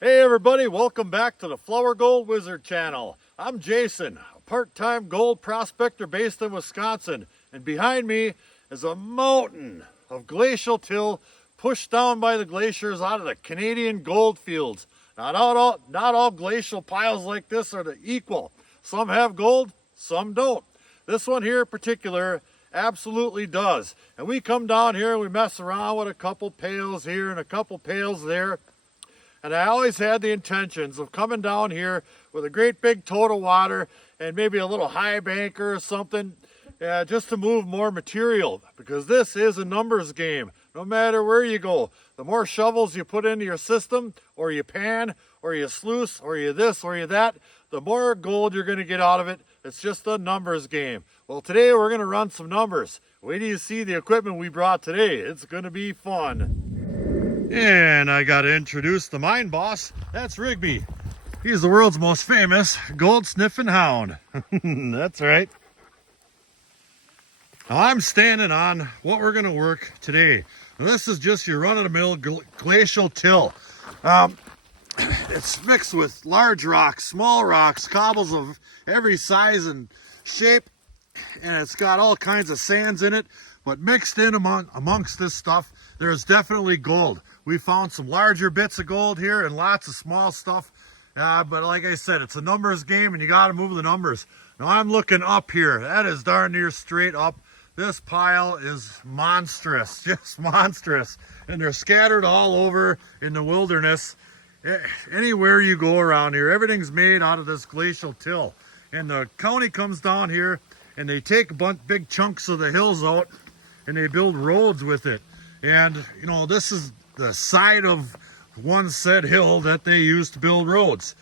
Hey everybody, welcome back to the Flourgoldwizards channel. I'm Jason, a part-time gold prospector based in Wisconsin, and behind me is a mountain of glacial till pushed down by the glaciers out of the Canadian gold fields. Not all glacial piles like this are equal. Some have gold, some don't. This one here in particular absolutely does. And we come down here and we mess around with a couple pails here and a couple pails there. And I always had the intentions of coming down here with a great big tote of water and maybe a little high banker or something, just to move more material, because this is a numbers game. No matter where you go, the more shovels you put into your system, or you pan, or you sluice, or you this, or you that, the more gold you're going to get out of it. It's just a numbers game. Well, today we're going to run some numbers. Wait till you see the equipment we brought today. It's going to be fun. And I got to introduce the mine boss. That's Rigby. He's the world's most famous gold sniffing hound. That's right. Now I'm standing on what we're going to work today. Now this is just your run-of-the-mill glacial till. It's mixed with large rocks, small rocks, cobbles of every size and shape, and it's got all kinds of sands in it. But mixed in amongst this stuff, there's definitely gold. We found some larger bits of gold here and lots of small stuff. But like I said, it's a numbers game and you got to move the numbers. Now I'm looking up here. That is darn near straight up. This pile is monstrous, just monstrous. And they're scattered all over in the wilderness. Anywhere you go around here, everything's made out of this glacial till. And the county comes down here and they take big chunks of the hills out and they build roads with it. And you know, this is the side of one said hill that they used to build roads.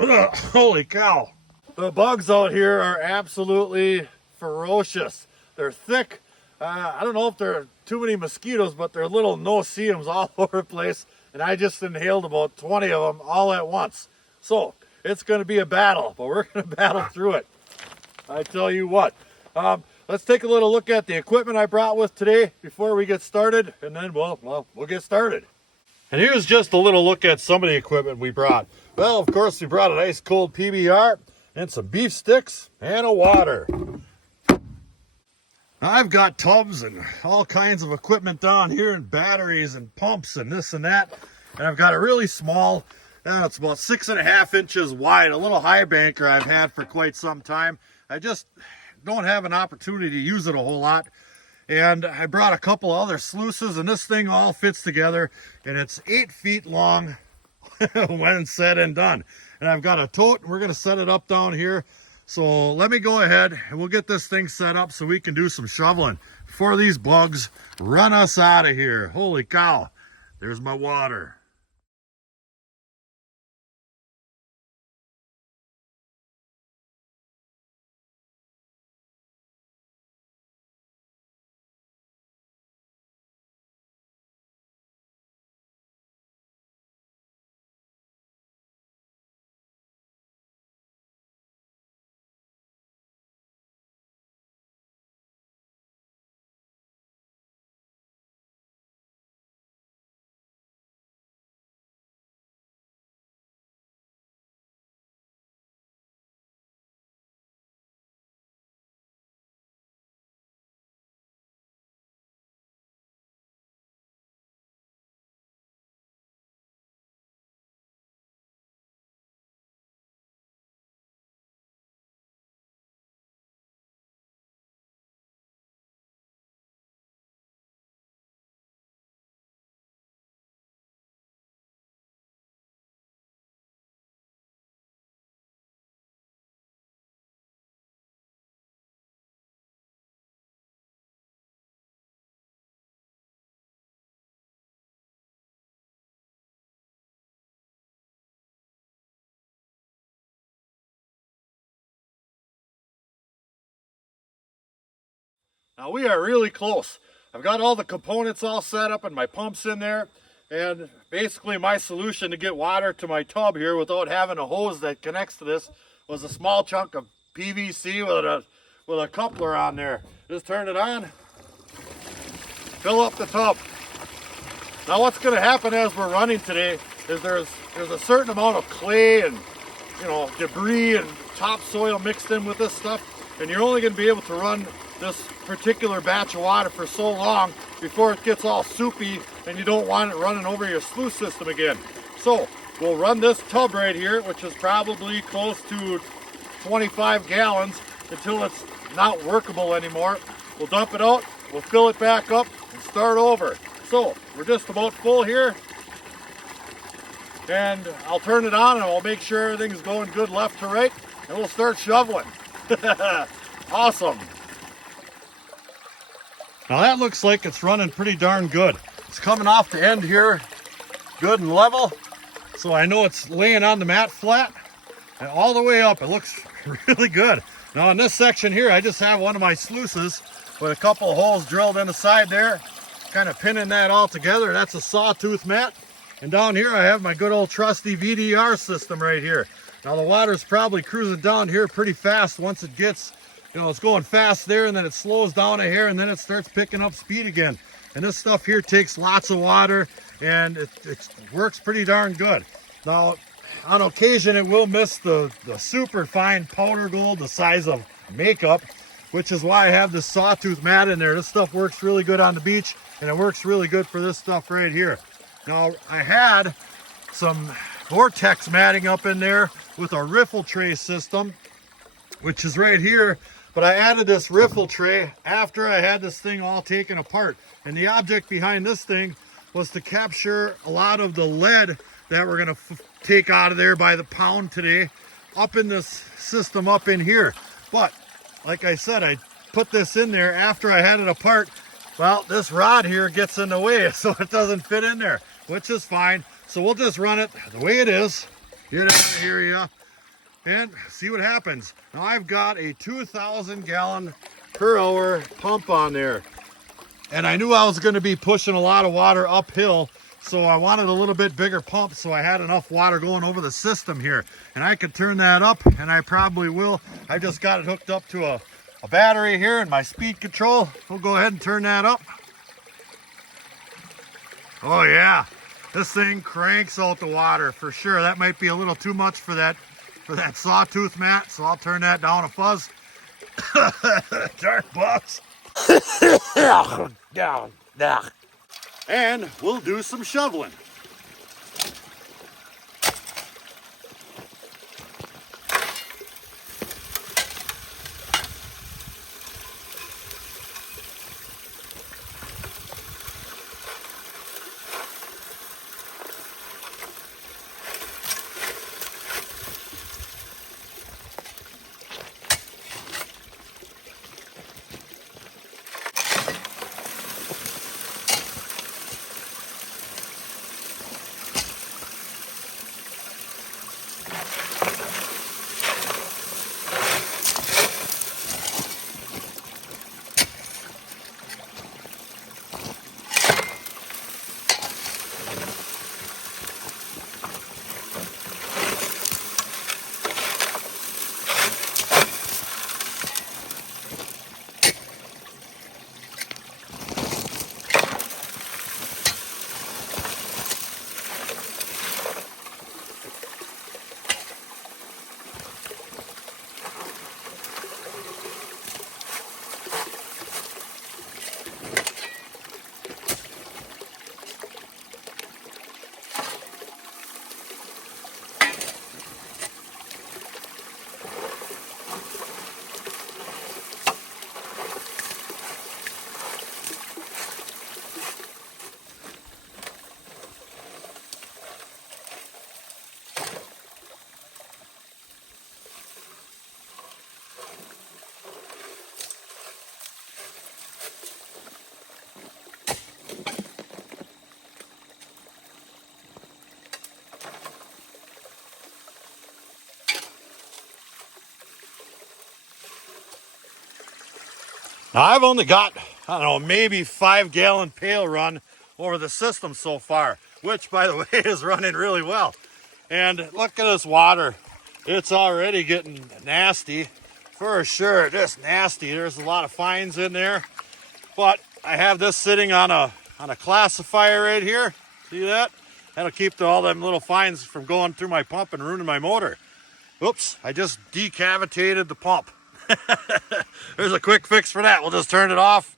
Holy cow. The bugs out here are absolutely ferocious. They're thick. I don't know if there are too many mosquitoes, but they're little no-see-ums all over the place. And I just inhaled about 20 of them all at once. So it's going to be a battle, but we're going to battle through it. I tell you what. Let's take a little look at the equipment I brought with today before we get started, and then we'll get started. And here's just a little look at some of the equipment we brought. Well, of course, we brought an ice cold PBR and some beef sticks and a water. Now, I've got tubs and all kinds of equipment down here and batteries and pumps and this and that. And I've got a really small, it's about 6.5 inches wide, a little high banker I've had for quite some time. I just don't have an opportunity to use it a whole lot, and I brought a couple other sluices, and this thing all fits together, and it's 8 feet long when said and done. And I've got a tote, and we're going to set it up down here. So let me go ahead and we'll get this thing set up so we can do some shoveling before these bugs run us out of here. Holy cow. There's my water. Now we are really close. I've got all the components all set up and my pumps in there, and basically my solution to get water to my tub here without having a hose that connects to this was a small chunk of PVC with a coupler on there. Just turn it on, fill up the tub. Now what's going to happen as we're running today is there's a certain amount of clay and, you know, debris and topsoil mixed in with this stuff, and you're only going to be able to run this particular batch of water for so long before it gets all soupy and you don't want it running over your sluice system again. So we'll run this tub right here, which is probably close to 25 gallons, until it's not workable anymore. We'll dump it out, we'll fill it back up and start over. So we're just about full here, and I'll turn it on and I'll make sure everything's going good left to right, and we'll start shoveling. Awesome. Now that looks like it's running pretty darn good. It's coming off the end here good and level, so I know it's laying on the mat flat, and all the way up it looks really good. Now in this section here, I just have one of my sluices with a couple of holes drilled in the side there, kind of pinning that all together. That's a sawtooth mat. And down here I have my good old trusty VDR system right here. Now the water's probably cruising down here pretty fast once it gets, you know, it's going fast there, and then it slows down a hair, and then it starts picking up speed again. And this stuff here takes lots of water, and it works pretty darn good. Now on occasion it will miss the super fine powder gold the size of makeup, which is why I have this sawtooth mat in there. This stuff works really good on the beach, and it works really good for this stuff right here. Now I had some vortex matting up in there with a riffle tray system, which is right here, but I added this riffle tray after I had this thing all taken apart. And the object behind this thing was to capture a lot of the lead that we're gonna take out of there by the pound today up in this system up in here. But like I said, I put this in there after I had it apart. Well, this rod here gets in the way, so it doesn't fit in there, which is fine. So we'll just run it the way it is. Get out of here, yeah, and see what happens. Now I've got a 2,000 gallon per hour pump on there, and I knew I was going to be pushing a lot of water uphill, so I wanted a little bit bigger pump so I had enough water going over the system here. And I could turn that up, and I probably will. I just got it hooked up to a battery here and my speed control. We'll go ahead and turn that up. Oh yeah, this thing cranks out the water for sure. That might be a little too much for that sawtooth mat, so I'll turn that down a fuzz. Dark bucks. And we'll do some shoveling. Now I've only got, I don't know, maybe 5 gallon pail run over the system so far, which by the way is running really well. And look at this water. It's already getting nasty for sure, just nasty. There's a lot of fines in there, but I have this sitting on a classifier right here. See that? That'll keep all them little fines from going through my pump and ruining my motor. Oops, I just decavitated the pump. There's a quick fix for that. We'll just turn it off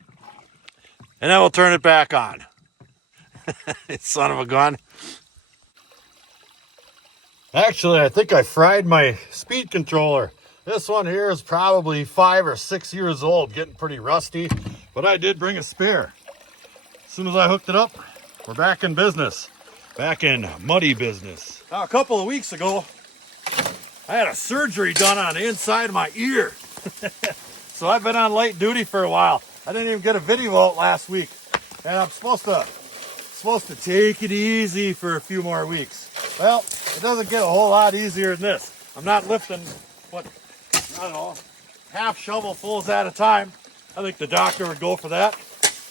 and then we'll turn it back on. Son of a gun. Actually, I think I fried my speed controller. This one here is probably 5 or 6 years old, getting pretty rusty, but I did bring a spare. As soon as I hooked it up, we're back in business. Back in muddy business. Now, a couple of weeks ago, I had a surgery done on the inside of my ear. So I've been on light duty for a while. I didn't even get a video out last week. And I'm supposed to take it easy for a few more weeks. Well, it doesn't get a whole lot easier than this. I'm not lifting, what, I don't know, half shovelfuls at a time. I think the doctor would go for that.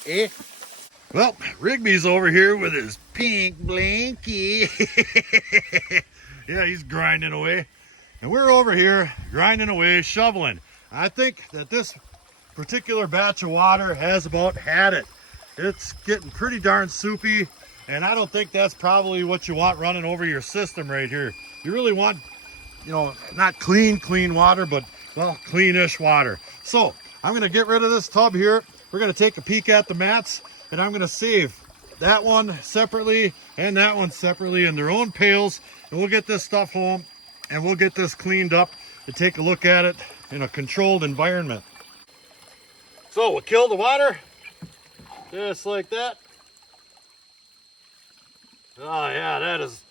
Eh? Well, Rigby's over here with his pink blankie. Yeah, he's grinding away. And we're over here grinding away, shoveling. I think that this particular batch of water has about had it. It's getting pretty darn soupy, and I don't think that's probably what you want running over your system right here. You really want, you know, not clean water, but, well, cleanish water. So I'm going to get rid of this tub here. We're going to take a peek at the mats, and I'm going to save that one separately and that one separately in their own pails, and we'll get this stuff home and we'll get this cleaned up and take a look at it in a controlled environment. So we'll kill the water just like that. Oh yeah, that is,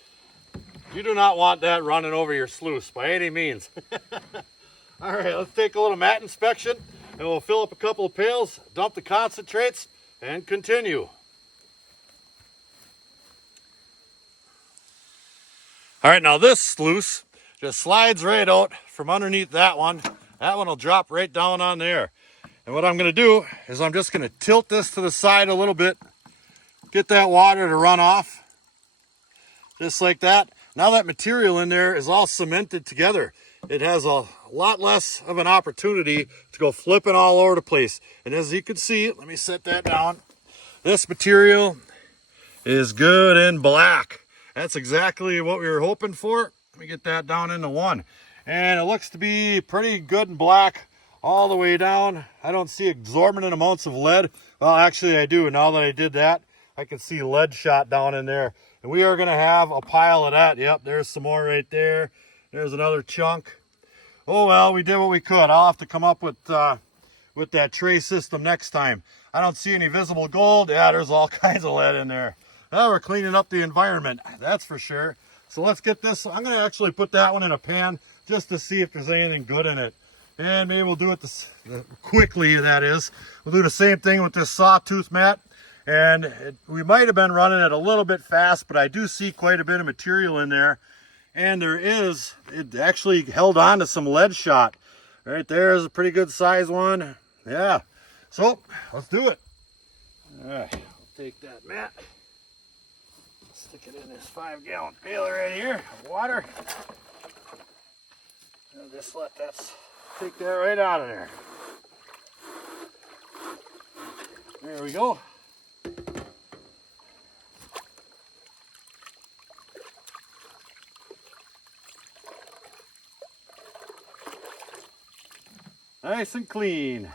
you do not want that running over your sluice by any means. All right, let's take a little mat inspection and we'll fill up a couple of pails, dump the concentrates, and continue. All right, now this sluice just slides right out from underneath that one. That one will drop right down on there. And what I'm going to do is I'm just going to tilt this to the side a little bit, get that water to run off, just like that. Now that material in there is all cemented together. It has a lot less of an opportunity to go flipping all over the place. And as you can see, let me set that down. This material is good and black. That's exactly what we were hoping for. Let me get that down into one. And it looks to be pretty good and black all the way down. I don't see exorbitant amounts of lead. Well, actually I do. Now that I did that, I can see lead shot down in there. And we are going to have a pile of that. Yep, there's some more right there. There's another chunk. Oh well, we did what we could. I'll have to come up with that tray system next time. I don't see any visible gold. Yeah, there's all kinds of lead in there. Now we're cleaning up the environment, that's for sure. So let's get this. I'm going to actually put that one in a pan just to see if there's anything good in it. And maybe we'll do it quickly, that is. We'll do the same thing with this sawtooth mat. And we might have been running it a little bit fast, but I do see quite a bit of material in there. And it actually held on to some lead shot. Right there is a pretty good size one. Yeah. So let's do it. All right, I'll take that mat. Stick it in this 5-gallon pail right here of water. And just let that, take that right out of there. There we go. Nice and clean.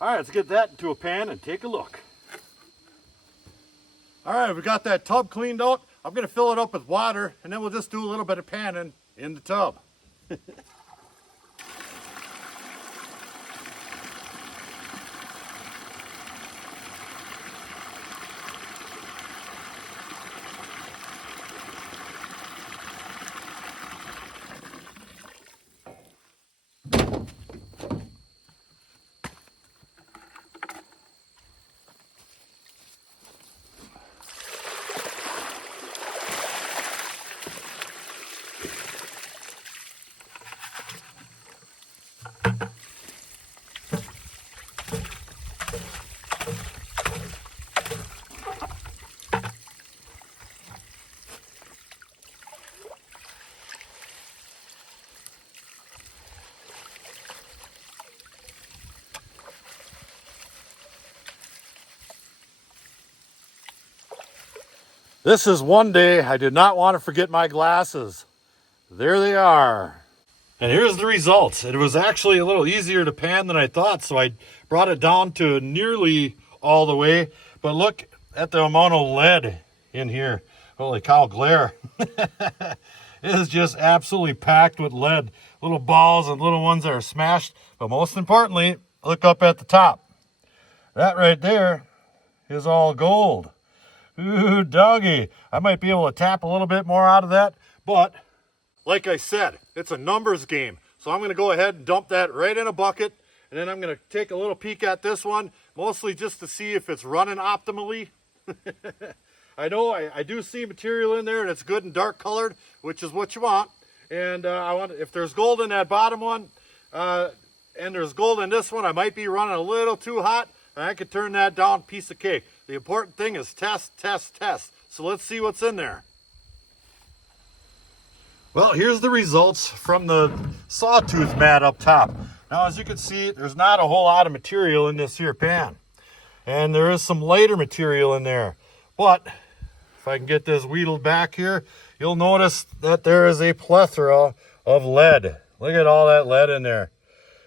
All right, let's get that into a pan and take a look. All right, we got that tub cleaned out. I'm going to fill it up with water, and then we'll just do a little bit of panning in the tub. This is one day I did not want to forget my glasses. There they are. And here's the results. It was actually a little easier to pan than I thought, so I brought it down to nearly all the way. But look at the amount of lead in here. Holy cow, glare. It is just absolutely packed with lead. Little balls and little ones that are smashed. But most importantly, look up at the top. That right there is all gold. Ooh, doggy. I might be able to tap a little bit more out of that, but like I said, it's a numbers game. So I'm going to go ahead and dump that right in a bucket, and then I'm going to take a little peek at this one, mostly just to see if it's running optimally. I know I do see material in there, and it's good and dark colored, which is what you want. And I want, if there's gold in that bottom one, and there's gold in this one, I might be running a little too hot, and I could turn that down, piece of cake. The important thing is test, test, test. So let's see what's in there. Well, here's the results from the sawtooth mat up top. Now, as you can see, there's not a whole lot of material in this here pan. And there is some lighter material in there. But if I can get this wheedled back here, you'll notice that there is a plethora of lead. Look at all that lead in there.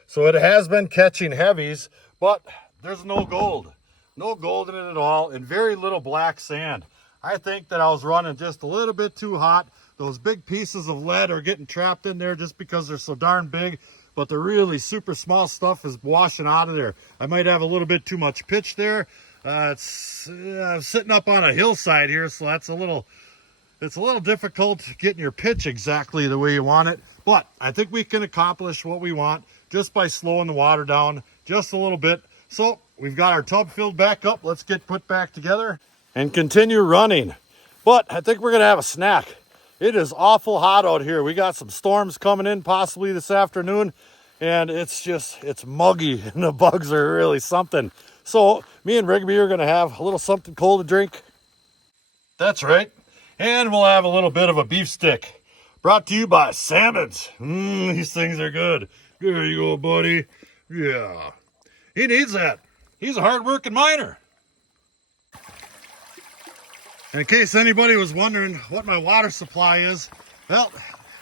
So it has been catching heavies, but there's no gold. No gold in it at all, and very little black sand. I think that I was running just a little bit too hot. Those big pieces of lead are getting trapped in there just because they're so darn big, but the really super small stuff is washing out of there. I might have a little bit too much pitch there. I'm sitting up on a hillside here, so it's a little difficult getting your pitch exactly the way you want it, but I think we can accomplish what we want just by slowing the water down just a little bit. So we've got our tub filled back up. Let's get put back together and continue running. But I think we're going to have a snack. It is awful hot out here. We got some storms coming in possibly this afternoon, and it's muggy, and the bugs are really something. So me and Rigby are going to have a little something cold to drink. That's right. And we'll have a little bit of a beef stick. Brought to you by Salmons. These things are good. There you go, buddy. Yeah. He needs that. He's a hard-working miner. In case anybody was wondering what my water supply is, well,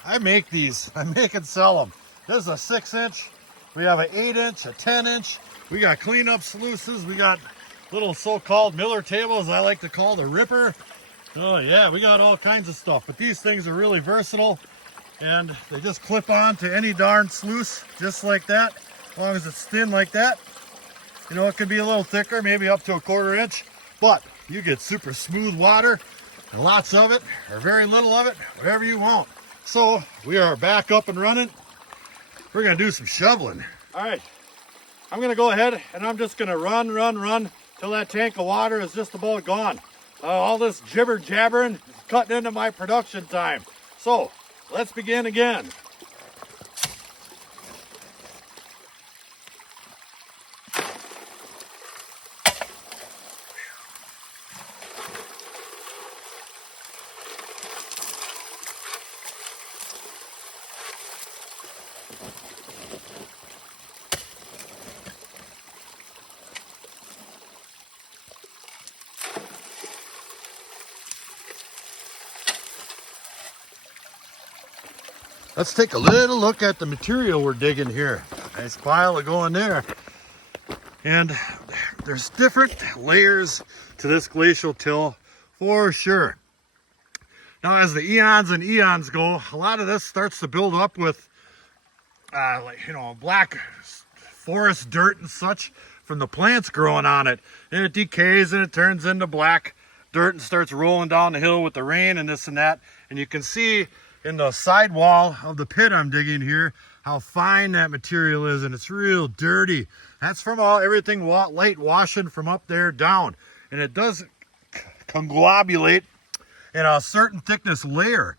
I make these. I make and sell them. This is a 6-inch. We have an 8-inch, a 10-inch. We got cleanup sluices. We got little so-called Miller tables I like to call the Ripper. Oh, yeah, we got all kinds of stuff. But these things are really versatile, and they just clip on to any darn sluice, just like that, as long as it's thin like that. You know, it could be a little thicker, maybe up to a 1/4 inch, but you get super smooth water, and lots of it, or very little of it, whatever you want. So we are back up and running. We're gonna do some shoveling. All right, I'm gonna go ahead and I'm just gonna run till that tank of water is just about gone. All this jibber jabbering is cutting into my production time. So let's begin again. Let's take a little look at the material we're digging here. Nice pile of going there. And there's different layers to this glacial till for sure. Now, as the eons and eons go, a lot of this starts to build up with black forest dirt and such from the plants growing on it. And it decays and it turns into black dirt and starts rolling down the hill with the rain and this and that. And you can see in the sidewall of the pit I'm digging here how fine that material is, and it's real dirty. That's from everything light washing from up there down, and it does conglobulate in a certain thickness layer.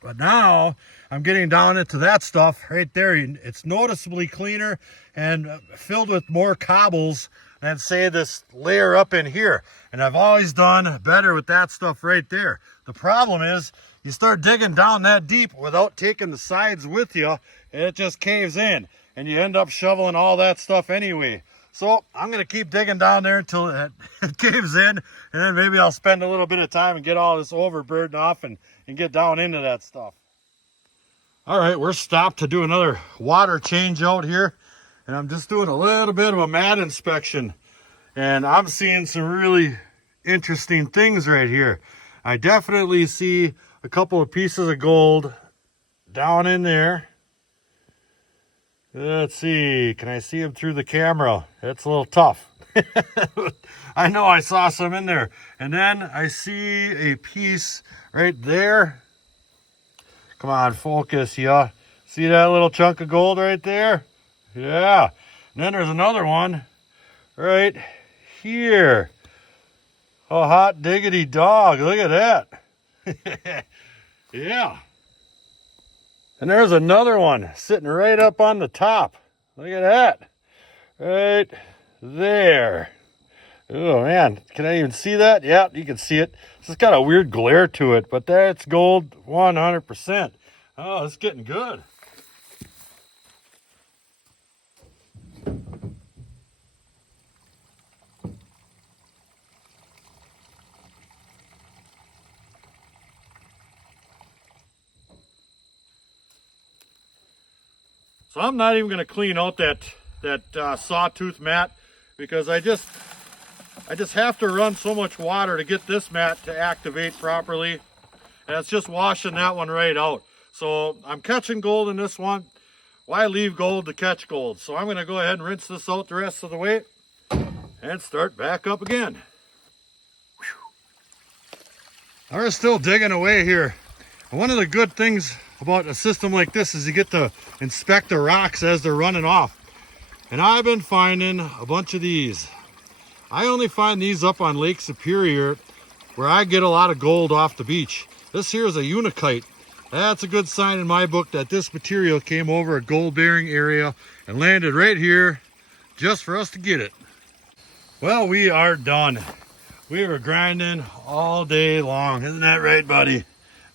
But now I'm getting down into that stuff right there. It's noticeably cleaner and filled with more cobbles than, say, this layer up in here. And I've always done better with that stuff right there. The problem is you start digging down that deep without taking the sides with you, and it just caves in, and you end up shoveling all that stuff anyway. So I'm going to keep digging down there until it caves in, and then maybe I'll spend a little bit of time and get all this overburden off and get down into that stuff. All right, we're stopped to do another water change out here, and I'm just doing a little bit of a mat inspection, and I'm seeing some really interesting things right here. I definitely see a couple of pieces of gold down in there. Let's see, can I see them through the camera? It's a little tough. I know I saw some in there. And then I see a piece right there. Come on, focus, yeah. See that little chunk of gold right there? Yeah. And then there's another one right here. Oh, hot diggity dog, look at that. Yeah. And there's another one sitting right up on the top. Look at that. Right there. Oh, man. Can I even see that? Yeah, you can see it. It's got a weird glare to it, but that's gold 100%. Oh, it's getting good. So I'm not even going to clean out that sawtooth mat, because I just have to run so much water to get this mat to activate properly, and it's just washing that one right out. So I'm catching gold in this one. Why leave gold to catch gold? So I'm going to go ahead and rinse this out the rest of the way and start back up again. We're still digging away here. One of the good things about a system like this is you get to inspect the rocks as they're running off. And I've been finding a bunch of these. I only find these up on Lake Superior, where I get a lot of gold off the beach. This here is a unikite. That's a good sign in my book that this material came over a gold bearing area and landed right here just for us to get it. Well, we are done. We were grinding all day long. Isn't that right, buddy?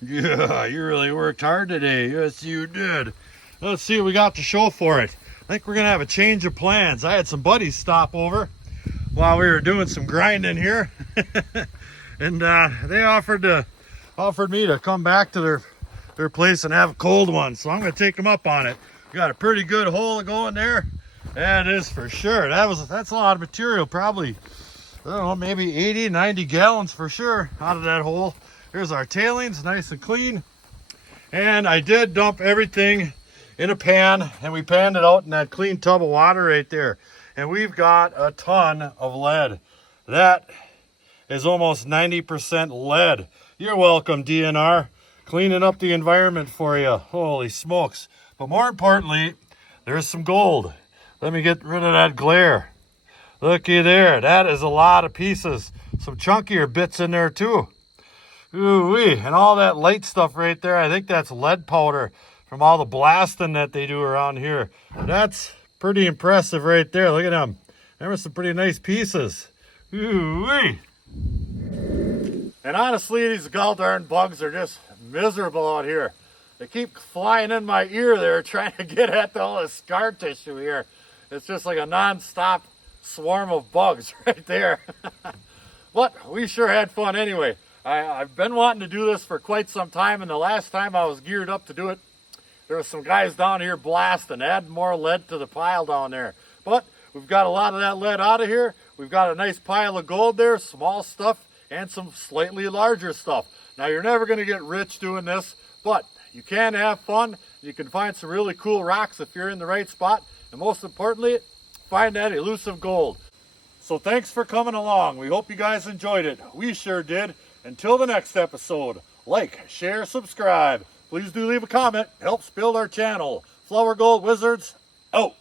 Yeah, you really worked hard today. Yes, you did. Let's see what we got to show for it. I think we're going to have a change of plans. I had some buddies stop over while we were doing some grinding here. And they offered me to come back to their place and have a cold one. So I'm going to take them up on it. We got a pretty good hole going there. That is for sure. That's a lot of material. Probably, I don't know, maybe 80, 90 gallons for sure out of that hole. Here's our tailings, nice and clean. And I did dump everything in a pan, and we panned it out in that clean tub of water right there. And we've got a ton of lead. That is almost 90% lead. You're welcome, DNR. Cleaning up the environment for you. Holy smokes. But more importantly, there's some gold. Let me get rid of that glare. Looky there. That is a lot of pieces. Some chunkier bits in there too. Ooh-wee. And all that light stuff right there, I think that's lead powder from all the blasting that they do around here. That's pretty impressive right there. Look at them. There were some pretty nice pieces. Ooh-wee. And honestly, these goldarn bugs are just miserable out here. They keep flying in my ear there trying to get at all this scar tissue here. It's just like a non-stop swarm of bugs right there. But we sure had fun anyway. I've been wanting to do this for quite some time, and the last time I was geared up to do it, there were some guys down here blasting, adding more lead to the pile down there. But we've got a lot of that lead out of here. We've got a nice pile of gold there, small stuff, and some slightly larger stuff. Now, you're never going to get rich doing this, but you can have fun. You can find some really cool rocks if you're in the right spot. And most importantly, find that elusive gold. So thanks for coming along. We hope you guys enjoyed it. We sure did. Until the next episode, like, share, subscribe. Please do leave a comment. Helps build our channel. Flourgoldwizards, out.